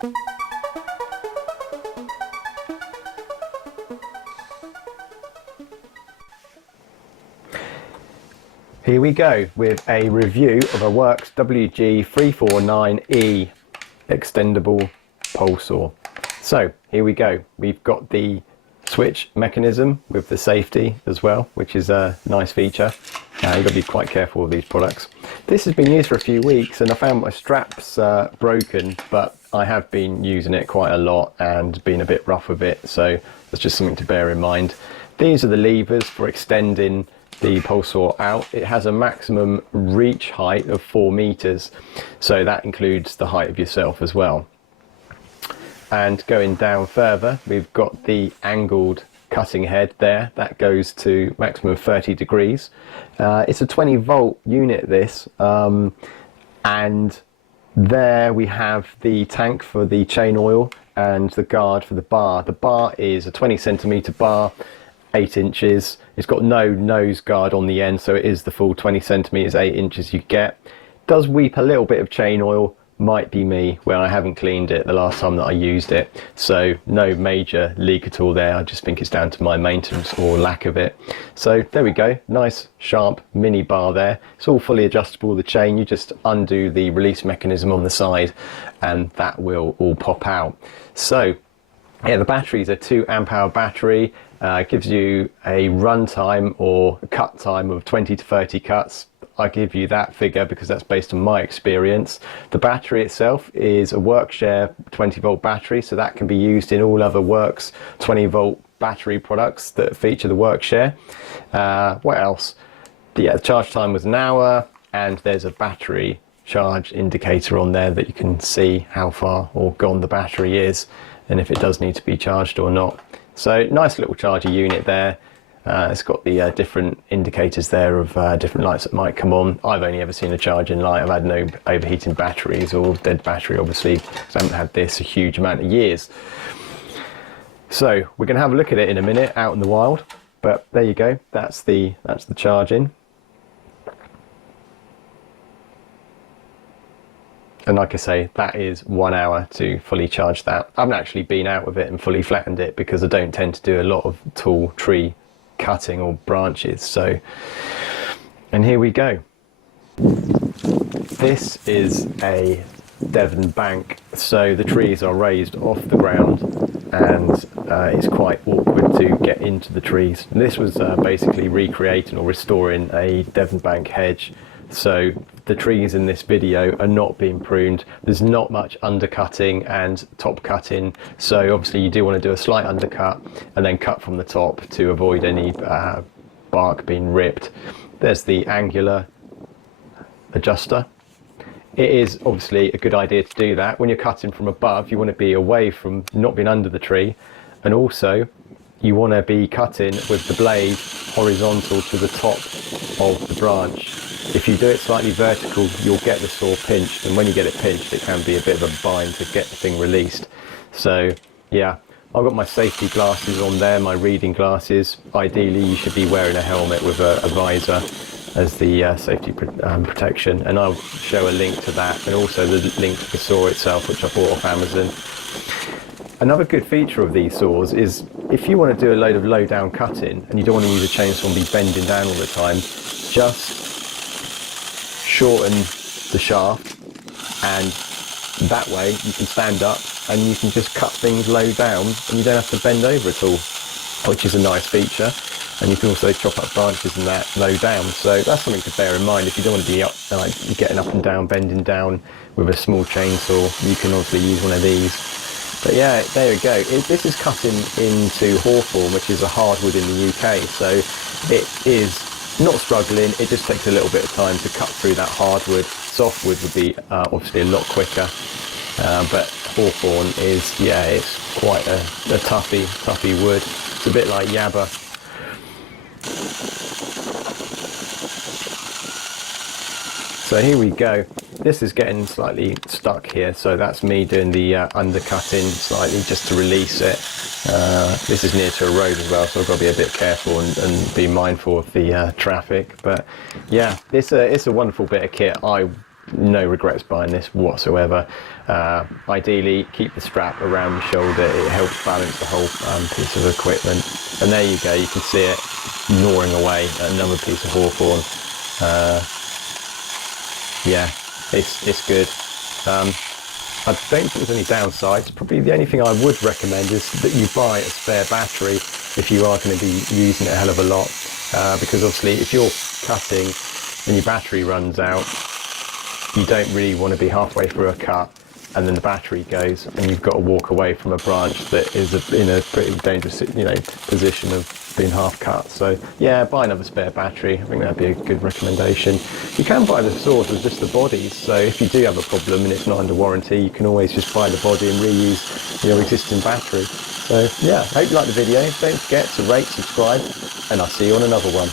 Here we go with a review of a Worx WG349E extendable pole saw. So here we go. We've got the switch mechanism with the safety as well, which is a nice feature. You've got to be quite careful with these products. This has been used for a few weeks and I found my straps broken, but I have been using it quite a lot and been a bit rough with it, so that's just something to bear in mind. These are the levers for extending the pole saw out. It has a maximum reach height of 4 meters, so that includes the height of yourself as well. And going down further, we've got the angled cutting head there that goes to maximum 30 degrees. It's a 20-volt unit, this, and there we have the tank for the chain oil and the guard for the bar. The bar is a 20 centimeter bar, 8 inches. It's got no nose guard on the end, so it is the full 20 centimeters, 8 inches you get. It does weep a little bit of chain oil, might be me where I haven't cleaned it the last time that I used it, so no major leak at all there. I just think it's down to my maintenance or lack of it. So there we go, nice sharp mini bar there. It's all fully adjustable, the chain. You just undo the release mechanism on the side and that will all pop out. So yeah, the battery is a 2 amp hour battery. Gives you a run time or cut time of 20 to 30 cuts. I give you that figure because that's based on my experience. The battery itself is a Workshare 20-volt battery, so that can be used in all other Worx 20-volt battery products that feature the Workshare. What else? Yeah, the charge time was an hour, and there's a battery charge indicator on there that you can see how far or gone the battery is and if it does need to be charged or not. So nice little charger unit there. It's got the different indicators there of different lights that might come on. I've only ever seen a charging light. I've had no overheating batteries or dead battery, obviously, because I haven't had this a huge amount of years. So we're going to have a look at it in a minute out in the wild, but there you go. That's the charging. And like I say, that is 1 hour to fully charge that. I haven't actually been out with it and fully flattened it because I don't tend to do a lot of tall tree cutting or branches. So, and here we go. This is a Devon bank, so the trees are raised off the ground and it's quite awkward to get into the trees. And this was basically recreating or restoring a Devon bank hedge. So the trees in this video are not being pruned. There's not much undercutting and top cutting. So obviously you do want to do a slight undercut and then cut from the top to avoid any bark being ripped. There's the angular adjuster. It is obviously a good idea to do that. When you're cutting from above, you want to be away from not being under the tree. And also you want to be cutting with the blade horizontal to the top of the branch. If you do it slightly vertical, you'll get the saw pinched, and when you get it pinched, it can be a bit of a bind to get the thing released. So yeah, I've got my safety glasses on there, my reading glasses. Ideally, you should be wearing a helmet with a visor as the safety protection, and I'll show a link to that, and also the link to the saw itself, which I bought off Amazon. Another good feature of these saws is if you want to do a load of low down cutting and you don't want to use a chainsaw and be bending down all the time, just shorten the shaft, and that way you can stand up and you can just cut things low down and you don't have to bend over at all, which is a nice feature. And you can also chop up branches and that low down, so that's something to bear in mind. If you don't want to be up, like getting up and down, bending down with a small chainsaw, you can obviously use one of these. But yeah, there we go. This is cutting into hawthorn, which is a hardwood in the UK, so it is not struggling. It just takes a little bit of time to cut through that hardwood. Softwood would be obviously a lot quicker, but hawthorn is, yeah, it's quite a toughy wood. It's a bit like yabba. So here we go. This is getting slightly stuck here, so that's me doing the undercutting slightly just to release it. This is near to a road as well, so I've got to be a bit careful and be mindful of the traffic. But yeah, it's a wonderful bit of kit. I no regrets buying this whatsoever. Ideally, keep the strap around your shoulder. It helps balance the whole piece of equipment. And there you go, you can see it gnawing away at another piece of hawthorn. Yeah, it's good. I don't think there's any downsides. Probably the only thing I would recommend is that you buy a spare battery if you are going to be using it a hell of a lot, because obviously if you're cutting and your battery runs out, you don't really want to be halfway through a cut and then the battery goes and you've got to walk away from a branch that is in a pretty dangerous, position of being half cut. So yeah, buy another spare battery. I think that'd be a good recommendation. You can buy the saws with just the bodies, so if you do have a problem and it's not under warranty, you can always just buy the body and reuse your existing battery. So yeah, hope you like the video. Don't forget to rate, subscribe, and I'll see you on another one.